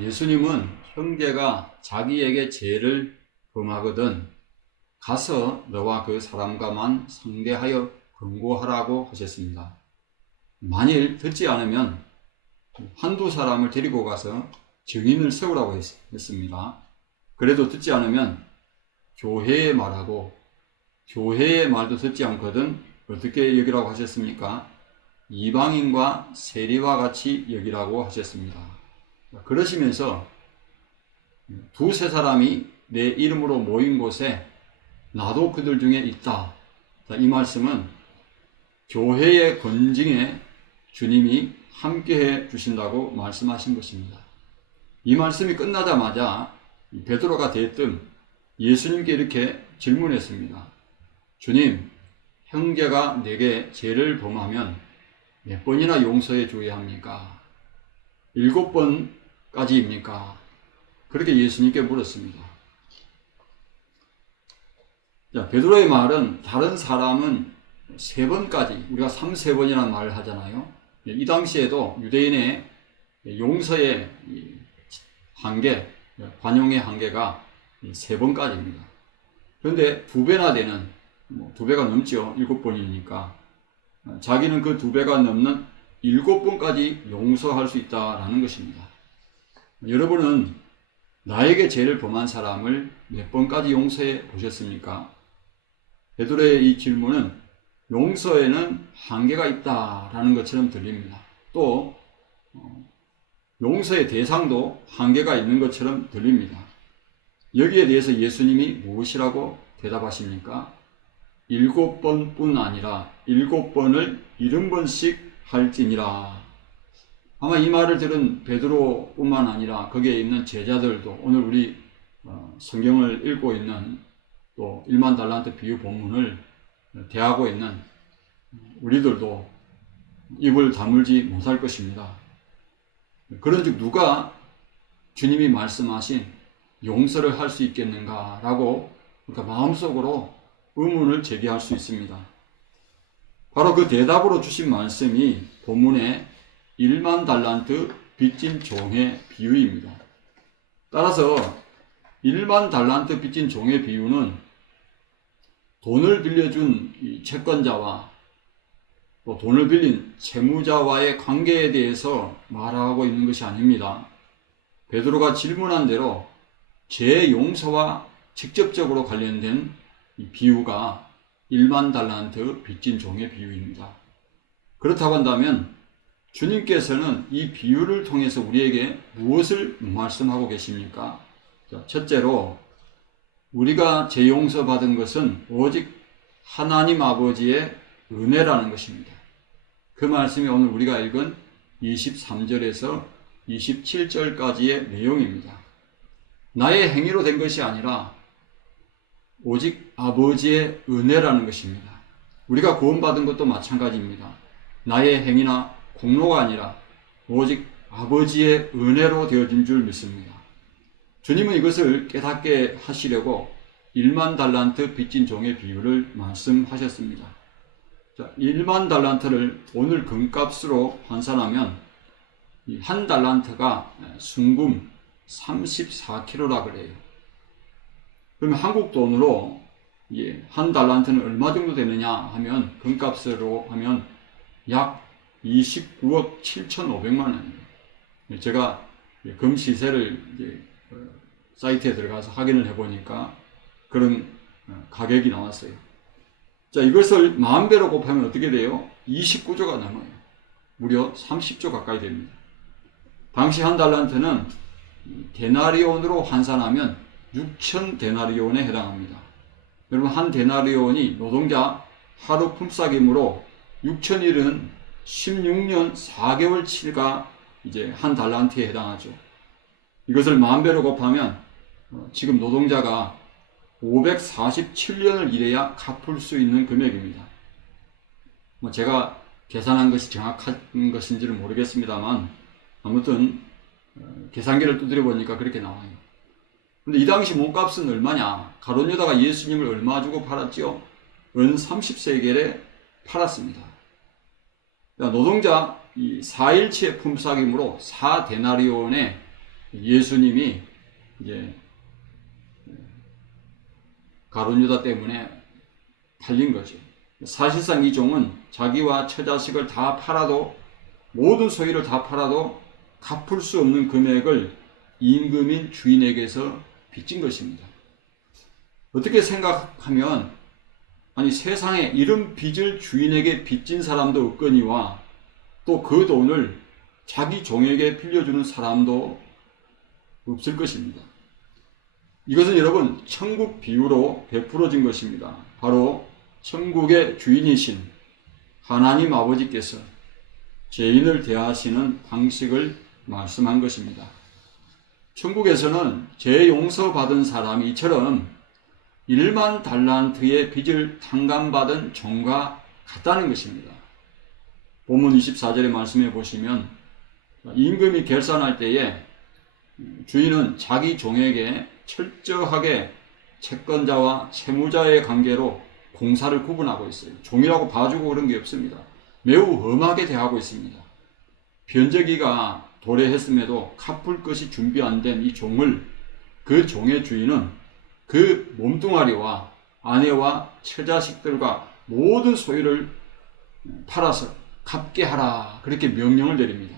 예수님은 형제가 자기에게 죄를 범하거든 가서 너와 그 사람과만 상대하여 권고하라고 하셨습니다. 만일 듣지 않으면 한두 사람을 데리고 가서 증인을 세우라고 했습니다. 그래도 듣지 않으면 교회에 말하고, 교회의 말도 듣지 않거든 어떻게 여기라고 하셨습니까? 이방인과 세리와 같이 여기라고 하셨습니다. 그러시면서 두세 사람이 내 이름으로 모인 곳에 나도 그들 중에 있다. 이 말씀은 교회의 권징에 주님이 함께해 주신다고 말씀하신 것입니다. 이 말씀이 끝나자마자 베드로가 대뜸 예수님께 이렇게 질문했습니다. 주님, 형제가 내게 죄를 범하면 몇 번이나 용서해 줘야 합니까? 7번까지입니까? 그렇게 예수님께 물었습니다. 자, 베드로의 말은 다른 사람은 3번까지, 우리가 3~4번이라는 말을 하잖아요. 이 당시에도 유대인의 용서의 한계, 관용의 한계가 3번까지입니다. 그런데 2배나 되는, 2배가 넘죠. 7번이니까. 자기는 그 2배가 넘는 7번까지 용서할 수 있다라는 것입니다. 여러분은 나에게 죄를 범한 사람을 몇 번까지 용서해 보셨습니까? 베드로의 이 질문은 용서에는 한계가 있다라는 것처럼 들립니다. 또 용서의 대상도 한계가 있는 것처럼 들립니다. 여기에 대해서 예수님이 무엇이라고 대답하십니까? 7번뿐 아니라 7번을 70번씩 할지니라. 아마 이 말을 들은 베드로뿐만 아니라 거기에 있는 제자들도, 오늘 우리 성경을 읽고 있는 또 1만 달란트 비유 본문을 대하고 있는 우리들도 입을 다물지 못할 것입니다. 그런즉 누가 주님이 말씀하신 용서를 할 수 있겠는가라고 마음속으로 의문을 제기할 수 있습니다. 바로 그 대답으로 주신 말씀이 본문의 1만 달란트 빚진 종의 비유입니다. 따라서 1만 달란트 빚진 종의 비유는 돈을 빌려준 이 채권자와 또 돈을 빌린 채무자와의 관계에 대해서 말하고 있는 것이 아닙니다. 베드로가 질문한 대로 죄 용서와 직접적으로 관련된 이 비유가 1만 달란트 빚진 종의 비유입니다. 그렇다고 한다면 주님께서는 이 비유를 통해서 우리에게 무엇을 말씀하고 계십니까? 첫째로 우리가 죄 용서받은 것은 오직 하나님 아버지의 은혜라는 것입니다. 그 말씀이 오늘 우리가 읽은 23절에서 27절까지의 내용입니다. 나의 행위로 된 것이 아니라 오직 아버지의 은혜라는 것입니다. 우리가 구원받은 것도 마찬가지입니다. 나의 행위나 공로가 아니라 오직 아버지의 은혜로 되어진 줄 믿습니다. 주님은 이것을 깨닫게 하시려고 1만 달란트 빚진 종의 비유를 말씀하셨습니다. 자, 1만 달란트를 오늘 금값으로 환산하면 한 달란트가 순금 34kg라 그래요. 그러면 한국 돈으로 한 달란트는 얼마 정도 되느냐 하면, 금값으로 하면 약 29억 7,500만 원입니다. 제가 금 시세를 사이트에 들어가서 확인을 해보니까 그런 가격이 나왔어요. 자, 이것을 10,000배로 곱하면 어떻게 돼요? 29조가 넘어요. 무려 30조 가까이 됩니다. 당시 한 달란트는 데나리온으로 환산하면 6천 데나리온에 해당합니다. 여러분, 한 데나리온이 노동자 하루 품삯이므로 6,000일은 16년 4개월 치가 이제 한 달란트에 해당하죠. 이것을 10,000배로 곱하면 지금 노동자가 547년을 일해야 갚을 수 있는 금액입니다. 제가 계산한 것이 정확한 것인지는 모르겠습니다만 아무튼 계산기를 두드려 보니까 그렇게 나와요. 근데 이 당시 몸값은 얼마냐? 가룟 유다가 예수님을 얼마 주고 팔았죠? 은 30세겔에 팔았습니다. 노동자 이 4일치의 품삯이므로 4데나리온에 예수님이 이제 가룟 유다 때문에 팔린 거죠. 사실상 이 종은 자기와 처자식을 다 팔아도, 모든 소유를 다 팔아도 갚을 수 없는 금액을 임금인 주인에게서 빚진 것입니다. 어떻게 생각하면, 아니 세상에 이런 빚을 주인에게 빚진 사람도 없거니와 또 그 돈을 자기 종에게 빌려주는 사람도 없을 것입니다. 이것은 여러분 천국 비유로 베풀어진 것입니다. 바로 천국의 주인이신 하나님 아버지께서 죄인을 대하시는 방식을 말씀한 것입니다. 천국에서는 죄 용서받은 사람이 이처럼 1만 달란트의 빚을 탕감받은 종과 같다는 것입니다. 본문 24절의 말씀에 보시면 임금이 결산할 때에 주인은 자기 종에게 철저하게 채권자와 채무자의 관계로 공사를 구분하고 있어요. 종이라고 봐주고 그런 게 없습니다. 매우 험하게 대하고 있습니다. 변제기가 도래했음에도 갚을 것이 준비 안 된 이 종을, 그 종의 주인은 그 몸뚱아리와 아내와 처자식들과 모든 소유를 팔아서 갚게 하라, 그렇게 명령을 내립니다.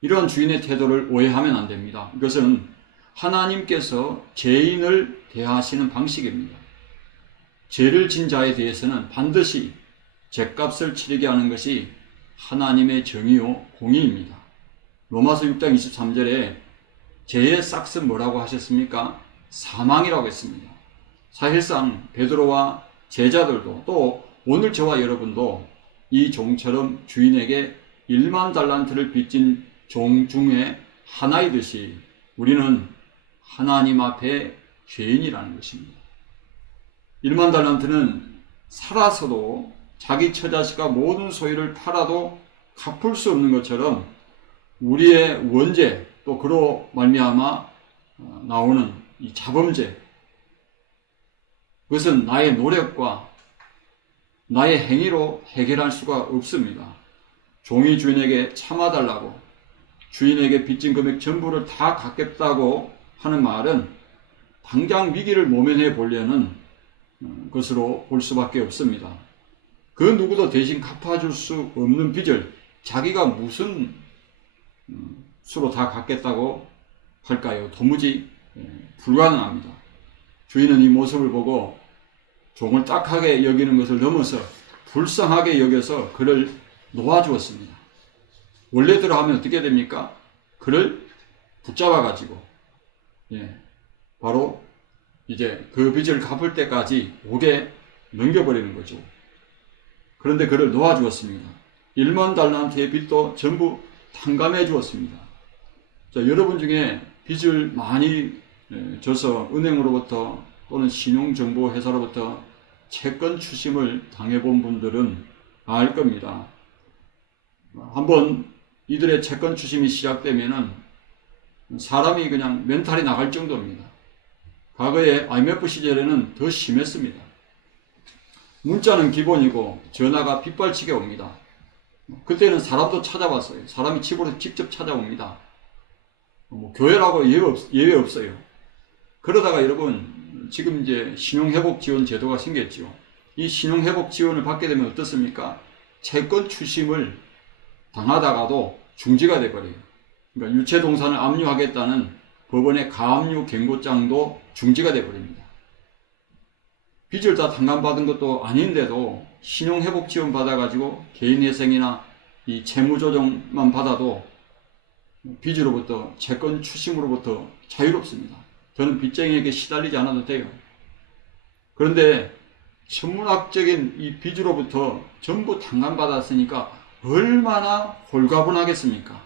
이러한 주인의 태도를 오해하면 안 됩니다. 이것은 하나님께서 죄인을 대하시는 방식입니다. 죄를 진 자에 대해서는 반드시 죄값을 치르게 하는 것이 하나님의 정의요 공의입니다. 로마서 6장 23절에 죄의 싹은 뭐라고 하셨습니까? 사망이라고 했습니다. 사실상 베드로와 제자들도 또 오늘 저와 여러분도 이 종처럼 주인에게 1만 달란트를 빚진 종 중에 하나이듯이 우리는 하나님 앞에 죄인이라는 것입니다. 1만 달란트는 살아서도 자기 처자식과 모든 소유를 팔아도 갚을 수 없는 것처럼 우리의 원죄, 또 그로 말미암아 나오는 이 자범죄, 그것은 나의 노력과 나의 행위로 해결할 수가 없습니다. 종이 주인에게 참아달라고, 주인에게 빚진 금액 전부를 다 갚겠다고 하는 말은 당장 위기를 모면해 보려는 것으로 볼 수밖에 없습니다. 그 누구도 대신 갚아줄 수 없는 빚을 자기가 무슨 수로 다 갚겠다고 할까요? 도무지 불가능합니다. 주인은 이 모습을 보고 종을 딱하게 여기는 것을 넘어서 불쌍하게 여겨서 그를 놓아주었습니다. 원래대로 하면 어떻게 됩니까? 그를 붙잡아가지고 바로 이제 그 빚을 갚을 때까지 옥에 넘겨버리는 거죠. 그런데 그를 놓아주었습니다. 1만 달란트의 빚도 전부 탕감해 주었습니다. 자, 여러분 중에 빚을 많이 져서 은행으로부터 또는 신용정보회사로부터 채권 추심을 당해본 분들은 알 겁니다. 한번 이들의 채권 추심이 시작되면은 사람이 그냥 멘탈이 나갈 정도입니다. 과거에 IMF 시절에는 더 심했습니다. 문자는 기본이고 전화가 빗발치게 옵니다. 그때는 사람도 찾아봤어요. 사람이 집으로 직접 찾아옵니다. 교회라고 예외 없어요. 그러다가 여러분 지금 이제 신용회복 지원 제도가 생겼죠. 이 신용회복 지원을 받게 되면 어떻습니까? 채권 추심을 당하다가도 중지가 돼버려요. 그러니까 유체동산을 압류하겠다는 법원의 가압류 경고장도 중지가 돼버립니다. 빚을 다 탕감받은 것도 아닌데도 신용회복 지원 받아가지고 개인회생이나 이 채무조정만 받아도 빚으로부터, 채권 추심으로부터 자유롭습니다. 저는 빚쟁이에게 시달리지 않아도 돼요. 그런데 천문학적인 이 빚으로부터 전부 탕감받았으니까 얼마나 홀가분하겠습니까?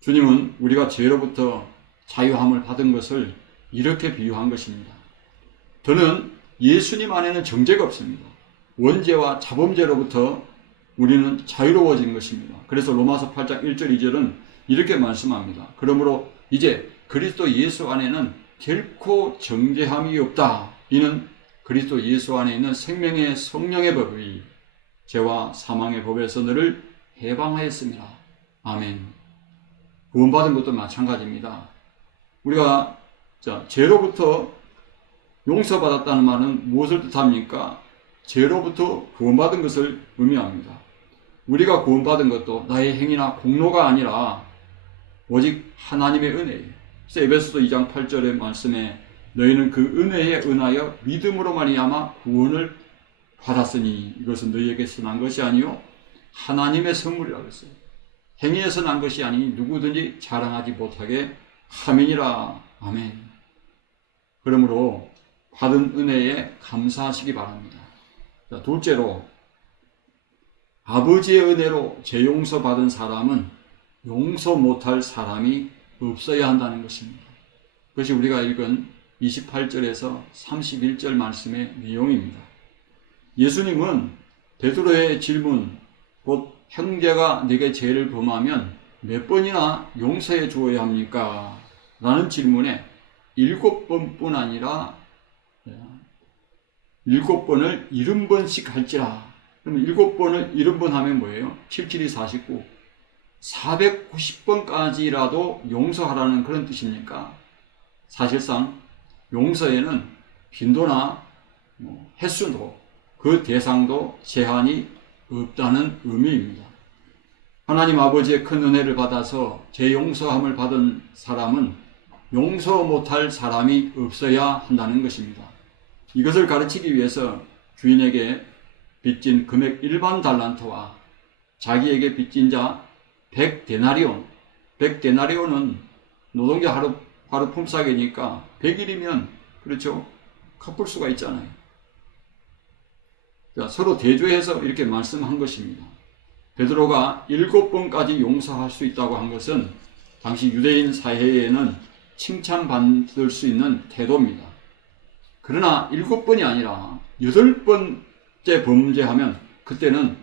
주님은 우리가 죄로부터 자유함을 받은 것을 이렇게 비유한 것입니다. 저는 예수님 안에는 정죄가 없습니다. 원죄와 자범죄로부터 우리는 자유로워진 것입니다. 그래서 로마서 8장 1절 2절은 이렇게 말씀합니다. 그러므로 이제 그리스도 예수 안에는 결코 정죄함이 없다. 이는 그리스도 예수 안에 있는 생명의 성령의 법이 죄와 사망의 법에서 너를 해방하였습니다. 아멘. 구원받은 것도 마찬가지입니다. 우리가 죄로부터 용서받았다는 말은 무엇을 뜻합니까? 죄로부터 구원받은 것을 의미합니다. 우리가 구원받은 것도 나의 행위나 공로가 아니라 오직 하나님의 은혜예요. 그래서 에베소서 2장 8절의 말씀에 너희는 그 은혜에 은하여 믿음으로 말미암아 구원을 받았으니 이것은 너희에게서 난 것이 아니요 하나님의 선물이라고 했어요. 행위에서 난 것이 아니 누구든지 자랑하지 못하게 함이니라. 아멘. 그러므로 받은 은혜에 감사하시기 바랍니다. 자, 둘째로 아버지의 은혜로 재용서 받은 사람은 용서 못할 사람이 없어야 한다는 것입니다. 그것이 우리가 읽은 28절에서 31절 말씀의 내용입니다. 예수님은 베드로의 질문, 곧 형제가 내게 죄를 범하면 몇 번이나 용서해 주어야 합니까? 라는 질문에 7번뿐 아니라 7번을 70번씩 할지라. 그럼 7번을 70번 하면 뭐예요? 7, 7이 49. 490번까지라도 용서하라는 그런 뜻입니까? 사실상 용서에는 빈도나 횟수도 그 대상도 제한이 없다는 의미입니다. 하나님 아버지의 큰 은혜를 받아서 재용서함을 받은 사람은 용서 못할 사람이 없어야 한다는 것입니다. 이것을 가르치기 위해서 주인에게 빚진 금액 1만 달란트와 자기에게 빚진 자 100데나리온, 100데나리온은 노동자 하루 품삯이니까 100일이면 그렇죠, 갚을 수가 있잖아요. 자, 서로 대조해서 이렇게 말씀한 것입니다. 베드로가 7번까지 용서할 수 있다고 한 것은 당시 유대인 사회에는 칭찬받을 수 있는 태도입니다. 그러나 7번이 아니라 8번째 범죄하면 그때는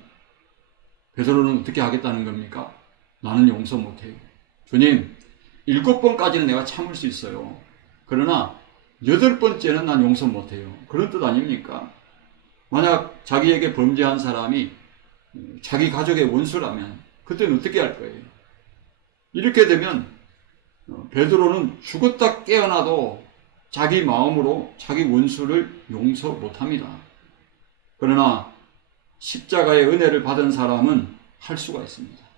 베드로는 어떻게 하겠다는 겁니까? 나는 용서 못해요. 주님, 7번까지는 내가 참을 수 있어요. 그러나 8번째는 난 용서 못해요. 그런 뜻 아닙니까? 만약 자기에게 범죄한 사람이 자기 가족의 원수라면 그때는 어떻게 할 거예요? 이렇게 되면 베드로는 죽었다 깨어나도 자기 마음으로 자기 원수를 용서 못합니다. 그러나 십자가의 은혜를 받은 사람은 할 수가 있습니다.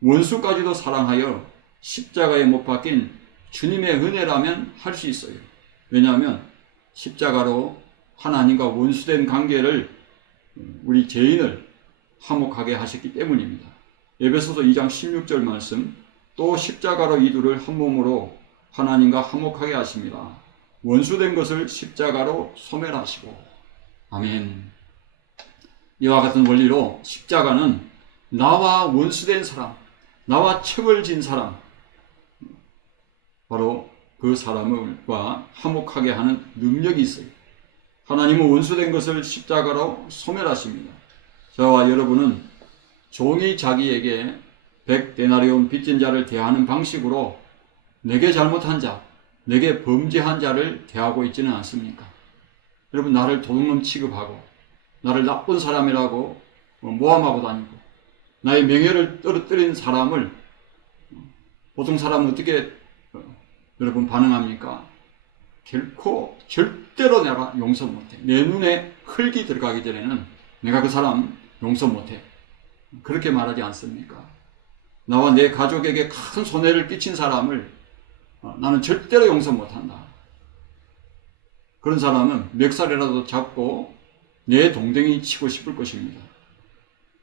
원수까지도 사랑하여 십자가에 못 박힌 주님의 은혜라면 할 수 있어요. 왜냐하면 십자가로 하나님과 원수된 관계를, 우리 죄인을 화목하게 하셨기 때문입니다. 에베소서 2장 16절 말씀, 또 십자가로 이들을 한 몸으로 하나님과 화목하게 하십니다. 원수된 것을 십자가로 소멸하시고. 아멘. 이와 같은 원리로 십자가는 나와 원수된 사람, 나와 척을 진 사람, 바로 그 사람과 화목하게 하는 능력이 있어요. 하나님은 원수된 것을 십자가로 소멸하십니다. 저와 여러분은 종이 자기에게 100데나리온 빚진 자를 대하는 방식으로 내게 잘못한 자, 내게 범죄한 자를 대하고 있지는 않습니까? 여러분, 나를 도둑놈 취급하고 나를 나쁜 사람이라고 모함하고 다니고 나의 명예를 떨어뜨린 사람을 보통 사람은 어떻게 여러분 반응합니까? 결코 절대로 내가 용서 못해. 내 눈에 흙이 들어가기 전에는 내가 그 사람 용서 못해. 그렇게 말하지 않습니까? 나와 내 가족에게 큰 손해를 끼친 사람을 나는 절대로 용서 못한다. 그런 사람은 멱살이라도 잡고 내 동댕이 치고 싶을 것입니다.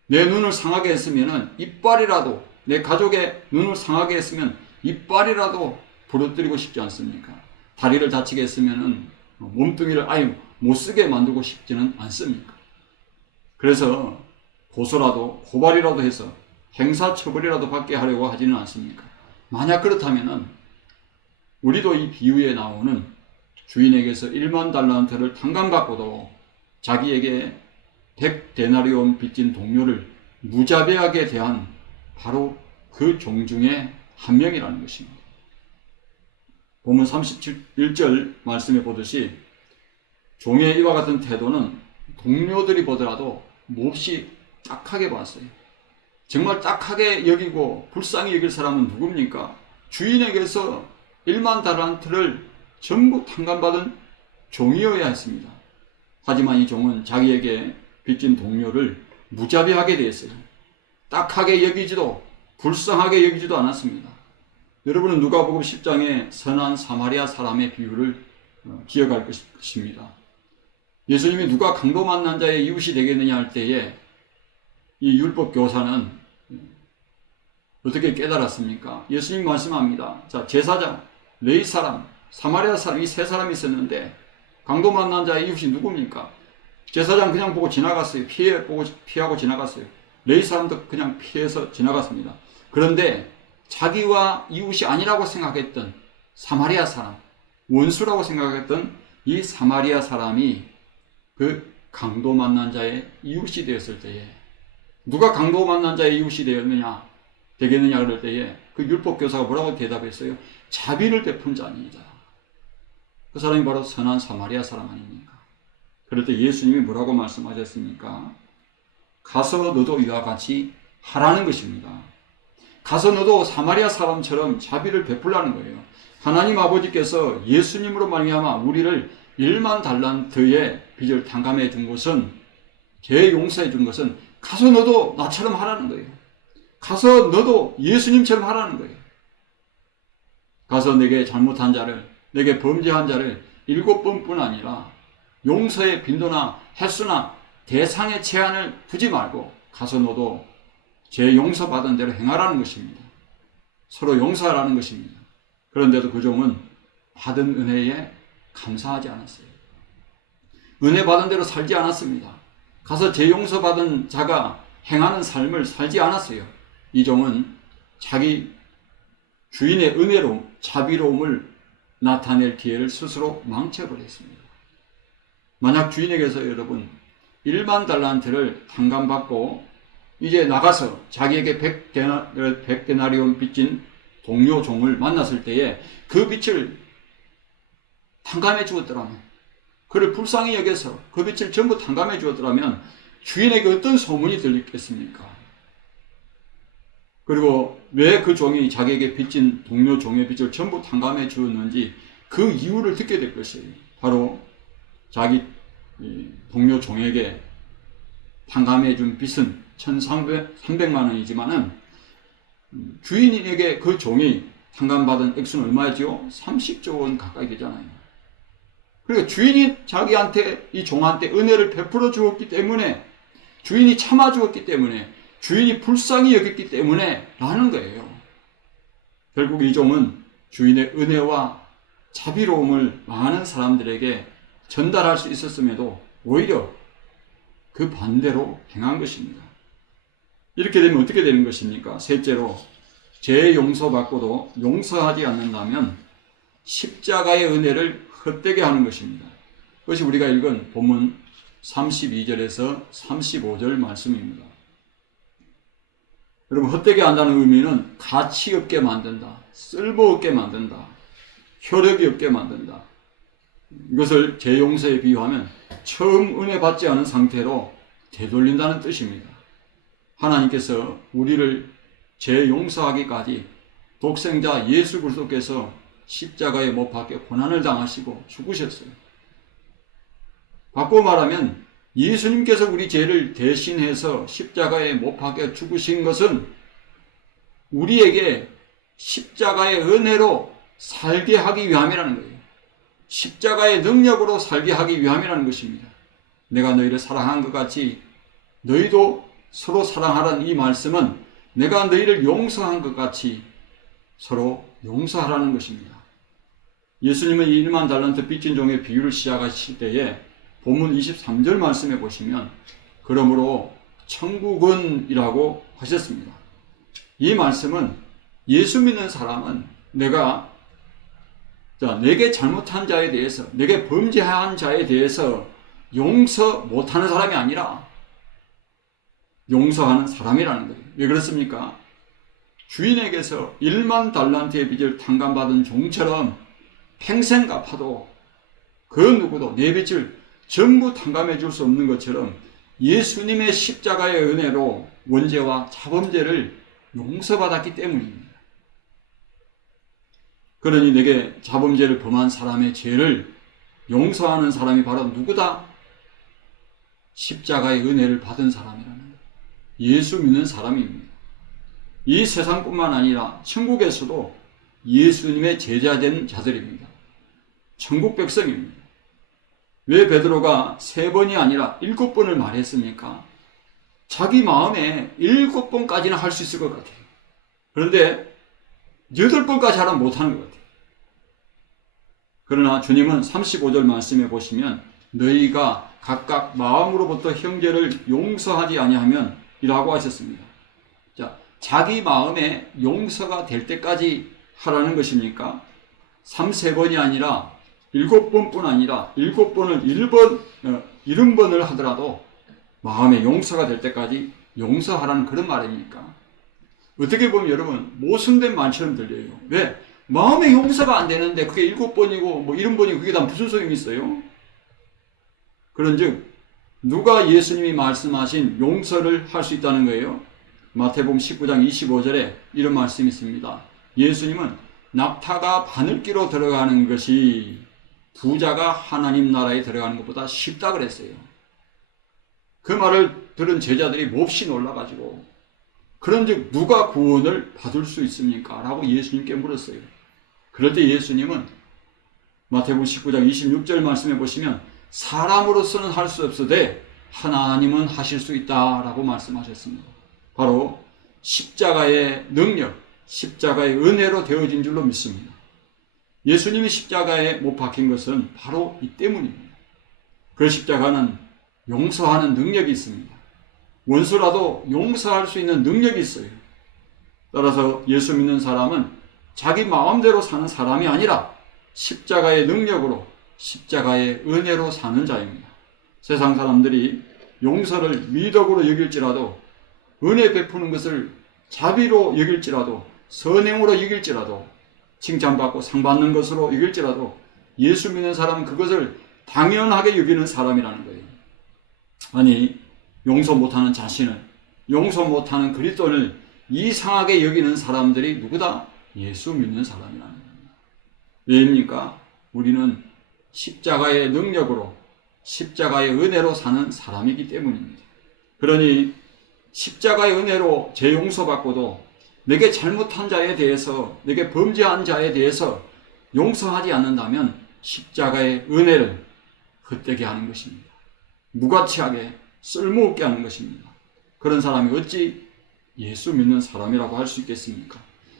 내 눈을 상하게 했으면 이빨이라도, 내 가족의 눈을 상하게 했으면 이빨이라도 부러뜨리고 싶지 않습니까? 다리를 다치게 했으면 몸뚱이를 아예 못 쓰게 만들고 싶지는 않습니까? 그래서 고소라도 고발이라도 해서 행사처벌이라도 받게 하려고 하지는 않습니까? 만약 그렇다면 우리도 이 비유에 나오는 주인에게서 1만 달란트를 탕감받고도 자기에게 100데나리온 빚진 동료를 무자비하게 대한 바로 그 종 중에 한 명이라는 것입니다. 본문 31절 말씀에 보듯이 종의 이와 같은 태도는 동료들이 보더라도 몹시 딱하게 봤어요. 정말 딱하게 여기고 불쌍히 여길 사람은 누굽니까? 주인에게서 1만 달란트를 전부 탕감받은 종이어야 했습니다. 하지만 이 종은 자기에게 빚진 동료를 무자비하게 대했어요. 딱하게 여기지도 불쌍하게 여기지도 않았습니다. 여러분은 누가복음 10장의 선한 사마리아 사람의 비유를 기억할 것입니다. 예수님이 누가 강도 만난 자의 이웃이 되겠느냐 할 때에 이 율법 교사는 어떻게 깨달았습니까? 예수님 말씀합니다. 자, 제사장, 레위 사람, 사마리아 사람, 이 세 사람이 있었는데 강도 만난 자의 이웃이 누굽니까? 제사장 그냥 보고 지나갔어요. 피하고 지나갔어요. 레위 사람도 그냥 피해서 지나갔습니다. 그런데 자기와 이웃이 아니라고 생각했던 사마리아 사람, 원수라고 생각했던 이 사마리아 사람이 그 강도 만난 자의 이웃이 되었을 때에, 누가 강도 만난 자의 이웃이 되겠느냐 그럴 때에 그 율법 교사가 뭐라고 대답했어요? 자비를 베푼 자니이다. 그 사람이 바로 선한 사마리아 사람 아닙니까? 그럴 때 예수님이 뭐라고 말씀하셨습니까? 가서 너도 이와 같이 하라는 것입니다. 가서 너도 사마리아 사람처럼 자비를 베풀라는 거예요. 하나님 아버지께서 예수님으로 말미암아 우리를 1만 달란트의 빚을 탕감해 준 것은, 죄 용서해 준 것은 가서 너도 나처럼 하라는 거예요. 가서 너도 예수님처럼 하라는 거예요. 가서 내게 잘못한 자를, 내게 범죄한 자를 7번뿐 아니라 용서의 빈도나 횟수나 대상의 제한을 두지 말고 가서 너도 죄 용서받은 대로 행하라는 것입니다. 서로 용서하라는 것입니다. 그런데도 그 종은 받은 은혜에 감사하지 않았어요. 은혜 받은 대로 살지 않았습니다. 가서 죄 용서받은 자가 행하는 삶을 살지 않았어요. 이 종은 자기 주인의 은혜로움, 자비로움을 나타낼 기회를 스스로 망쳐버렸습니다. 만약 주인에게서 여러분 1만 달란트를 탕감받고 이제 나가서 자기에게 100데나리온 빚진 동료 종을 만났을 때에 그 빚을 탕감해 주었더라면, 그를 불쌍히 여겨서 그 빚을 전부 탕감해 주었더라면 주인에게 어떤 소문이 들렸겠습니까? 그리고 왜 그 종이 자기에게 빚진 동료 종의 빚을 전부 탕감해 주었는지 그 이유를 듣게 될 것이에요. 바로 자기 동료 종에게 탕감해 준 빚은 1,300만 원이지만은 주인에게 그 종이 탕감받은 액수는 얼마였죠? 30조 원 가까이 되잖아요. 그러니까 주인이 자기한테, 이 종한테 은혜를 베풀어 주었기 때문에, 주인이 참아 주었기 때문에, 주인이 불쌍히 여겼기 때문에 라는 거예요. 결국 이 종은 주인의 은혜와 자비로움을 많은 사람들에게 전달할 수 있었음에도 오히려 그 반대로 행한 것입니다. 이렇게 되면 어떻게 되는 것입니까? 셋째로, 죄 용서받고도 용서하지 않는다면 십자가의 은혜를 헛되게 하는 것입니다. 그것이 우리가 읽은 본문 32절에서 35절 말씀입니다. 여러분, 헛되게 한다는 의미는 가치 없게 만든다, 쓸모없게 만든다, 효력이 없게 만든다. 이것을 죄 용서에 비유하면 처음 은혜 받지 않은 상태로 되돌린다는 뜻입니다. 하나님께서 우리를 죄 용서하기까지 독생자 예수 그리스도께서 십자가에 못 박혀 고난을 당하시고 죽으셨어요. 바꾸어 말하면 예수님께서 우리 죄를 대신해서 십자가에 못 박혀 죽으신 것은 우리에게 십자가의 은혜로 살게 하기 위함이라는 거예요. 십자가의 능력으로 살게 하기 위함이라는 것입니다. 내가 너희를 사랑한 것 같이 너희도 서로 사랑하라는 이 말씀은 내가 너희를 용서한 것 같이 서로 용서하라는 것입니다. 예수님은 이 1만 달란트 빚진 종의 비유를 시작하실 때에 본문 23절 말씀에 보시면 그러므로 천국은 이라고 하셨습니다. 이 말씀은 예수 믿는 사람은 내게 잘못한 자에 대해서, 내게 범죄한 자에 대해서 용서 못하는 사람이 아니라 용서하는 사람이라는 거예요. 왜 그렇습니까? 주인에게서 1만 달란트의 빚을 탕감받은 종처럼 평생 갚아도 그 누구도 내 빚을 전부 탕감해 줄 수 없는 것처럼 예수님의 십자가의 은혜로 원죄와 자범죄를 용서받았기 때문입니다. 그러니 내게 자범죄를 범한 사람의 죄를 용서하는 사람이 바로 누구다? 십자가의 은혜를 받은 사람이라는 거예요. 예수 믿는 사람입니다. 이 세상뿐만 아니라 천국에서도 예수님의 제자된 자들입니다. 천국 백성입니다. 왜 베드로가 3번이 아니라 7번을 말했습니까? 자기 마음에 7번까지는 할 수 있을 것 같아요. 그런데 8번까지 하면 못하는 것 같아요. 그러나 주님은 35절 말씀에 보시면 너희가 각각 마음으로부터 형제를 용서하지 아니하면 이라고 하셨습니다. 자, 자기 마음에 용서가 될 때까지 하라는 것입니까? 3번이 아니라 7번뿐 아니라 7번을 70번을 하더라도 마음에 용서가 될 때까지 용서하라는 그런 말입니까? 어떻게 보면 여러분 모순된 말처럼 들려요. 왜? 마음에 용서가 안 되는데 그게 7번이고 뭐 70번이고 그게 다 무슨 소용이 있어요? 그런즉 누가 예수님이 말씀하신 용서를 할 수 있다는 거예요? 마태복음 19장 25절에 이런 말씀이 있습니다. 예수님은 낙타가 바늘기로 들어가는 것이 부자가 하나님 나라에 들어가는 것보다 쉽다 그랬어요. 그 말을 들은 제자들이 몹시 놀라가지고 그런즉 누가 구원을 받을 수 있습니까? 라고 예수님께 물었어요. 그럴 때 예수님은 마태복음 19장 26절 말씀해 보시면 사람으로서는 할 수 없으되 하나님은 하실 수 있다라고 말씀하셨습니다. 바로 십자가의 능력, 십자가의 은혜로 되어진 줄로 믿습니다. 예수님이 십자가에 못 박힌 것은 바로 이 때문입니다. 그 십자가는 용서하는 능력이 있습니다. 원수라도 용서할 수 있는 능력이 있어요. 따라서 예수 믿는 사람은 자기 마음대로 사는 사람이 아니라 십자가의 능력으로 십자가의 은혜로 사는 자입니다. 세상 사람들이 용서를 미덕으로 여길지라도 은혜 베푸는 것을 자비로 여길지라도 선행으로 여길지라도 칭찬받고 상받는 것으로 여길지라도 예수 믿는 사람은 그것을 당연하게 여기는 사람이라는 거예요. 아니 용서 못하는 자신을 용서 못하는 그리스도를 이상하게 여기는 사람들이 누구다? 예수 믿는 사람이라는 겁니다. 왜입니까? 우리는 십자가의 능력으로 십자가의 은혜로 사는 사람이기 때문입니다. 그러니 십자가의 은혜로 제 용서받고도 내게 잘못한 자에 대해서 내게 범죄한 자에 대해서 용서하지 않는다면 십자가의 은혜를 헛되게 하는 것입니다. 무가치하게 쓸모없게 하는 것입니다. 그런 사람이 어찌 예수 믿는 사람이라고 할 수 있겠습니까?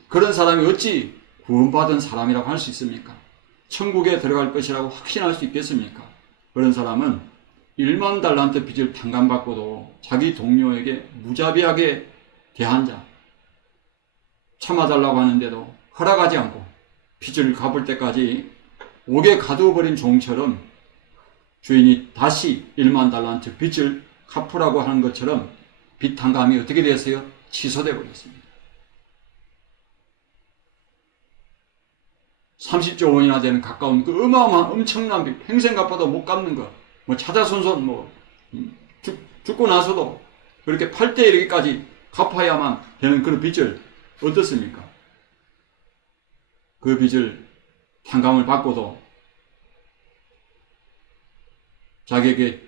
그런 사람이 어찌 구원받은 사람이라고 할 수 있습니까? 천국에 들어갈 것이라고 확신할 수 있겠습니까? 그런 사람은 1만 달란트 빚을 탕감받고도 자기 동료에게 무자비하게 대한 자, 참아달라고 하는데도 허락하지 않고 빚을 갚을 때까지 옥에 가두어버린 종처럼 주인이 다시 1만 달란트 빚을 갚으라고 하는 것처럼 빚 탕감이 어떻게 되었어요? 취소되어 버렸습니다. 30조 원이나 되는 가까운 그 어마어마한 엄청난 빚, 평생 갚아도 못 갚는 것, 뭐 차자손손 죽고 나서도 그렇게 8대 이르기까지 갚아야만 되는 그런 빚을 어떻습니까? 그 빚을 탕감을 받고도 자기에게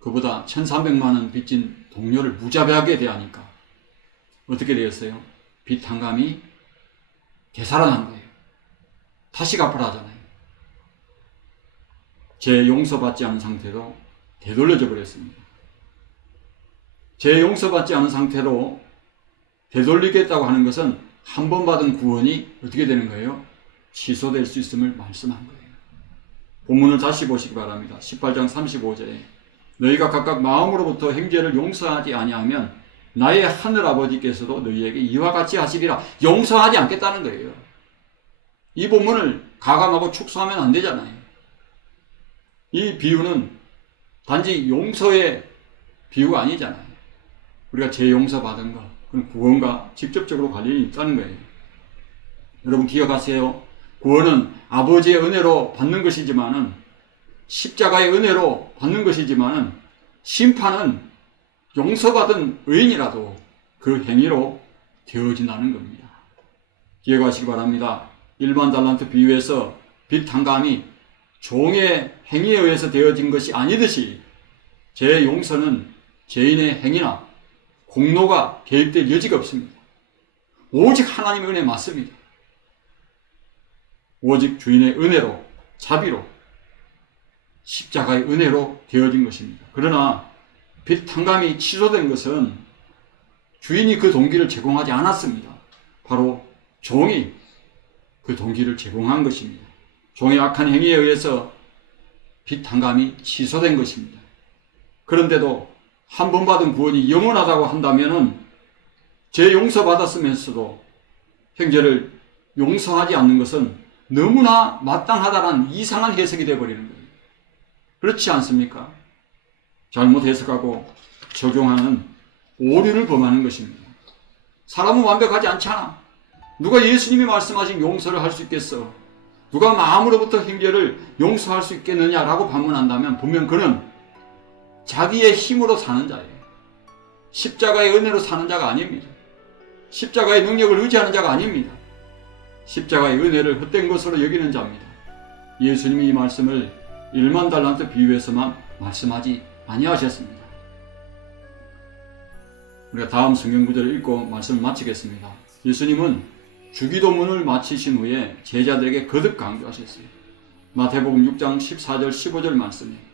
그보다 1,300만 원 빚진 동료를 무자비하게 대하니까 어떻게 되었어요? 빚 탕감이 되살아난 거예요. 다시 갚으라 하잖아요. 죄 용서받지 않은 상태로 되돌려져 버렸습니다. 죄 용서받지 않은 상태로 되돌리겠다고 하는 것은 한 번 받은 구원이 어떻게 되는 거예요? 취소될 수 있음을 말씀한 거예요. 본문을 다시 보시기 바랍니다. 18장 35절에 너희가 각각 마음으로부터 형제를 용서하지 아니하면 나의 하늘 아버지께서도 너희에게 이와 같이 하시리라. 용서하지 않겠다는 거예요. 이 본문을 가감하고 축소하면 안 되잖아요. 이 비유는 단지 용서의 비유가 아니잖아요. 우리가 죄 용서받은 것, 그건 구원과 직접적으로 관련이 있다는 거예요. 여러분 기억하세요. 구원은 아버지의 은혜로 받는 것이지만은 십자가의 은혜로 받는 것이지만은 심판은 용서받은 의인이라도 그 행위로 되어진다는 겁니다. 기억하시기 바랍니다. 일반 달란트 비유에서 빚 탕감이 종의 행위에 의해서 되어진 것이 아니듯이 제 용서는 죄인의 행위나 공로가 개입될 여지가 없습니다. 오직 하나님의 은혜 맞습니다. 오직 주인의 은혜로, 자비로, 십자가의 은혜로 되어진 것입니다. 그러나 빚 탕감이 취소된 것은 주인이 그 동기를 제공하지 않았습니다. 바로 종이 그 동기를 제공한 것입니다. 종의 악한 행위에 의해서 빚 탕감이 취소된 것입니다. 그런데도 한 번 받은 구원이 영원하다고 한다면 죄 용서받았으면서도 형제를 용서하지 않는 것은 너무나 마땅하다는 이상한 해석이 되어버리는 거예요. 그렇지 않습니까? 잘못 해석하고 적용하는 오류를 범하는 것입니다. 사람은 완벽하지 않잖아. 누가 예수님이 말씀하신 용서를 할 수 있겠어? 누가 마음으로부터 형제를 용서할 수 있겠느냐라고 반문한다면 분명 그는 자기의 힘으로 사는 자예요. 십자가의 은혜로 사는 자가 아닙니다. 십자가의 능력을 의지하는 자가 아닙니다. 십자가의 은혜를 헛된 것으로 여기는 자입니다. 예수님이 이 말씀을 1만 달란트 비유에서만 말씀하지 아니하셨습니다. 우리가 다음 성경 구절을 읽고 말씀을 마치겠습니다. 예수님은 주기도문을 마치신 후에 제자들에게 거듭 강조하셨어요. 마태복음 6장 14절 15절 말씀입니다.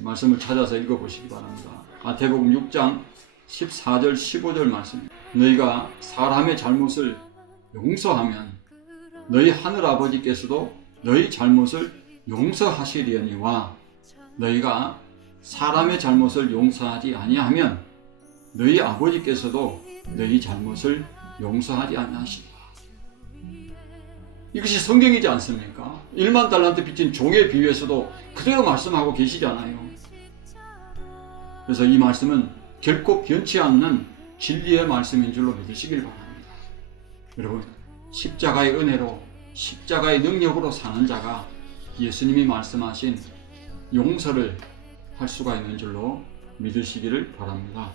말씀을 찾아서 읽어보시기 바랍니다. 마태복음 6장 14절 15절 말씀입니다. 너희가 사람의 잘못을 용서하면 너희 하늘아버지께서도 너희 잘못을 용서하시려니와 너희가 사람의 잘못을 용서하지 아니하면 너희 아버지께서도 너희 잘못을 용서하지 아니하시리라. 이것이 성경이지 않습니까? 1만 달란트 빚진 종의 비유에서도 그대로 말씀하고 계시잖아요. 그래서 이 말씀은 결코 변치 않는 진리의 말씀인 줄로 믿으시길 바랍니다. 여러분, 십자가의 은혜로 십자가의 능력으로 사는 자가 예수님이 말씀하신 용서를 할 수가 있는 줄로 믿으시기를 바랍니다.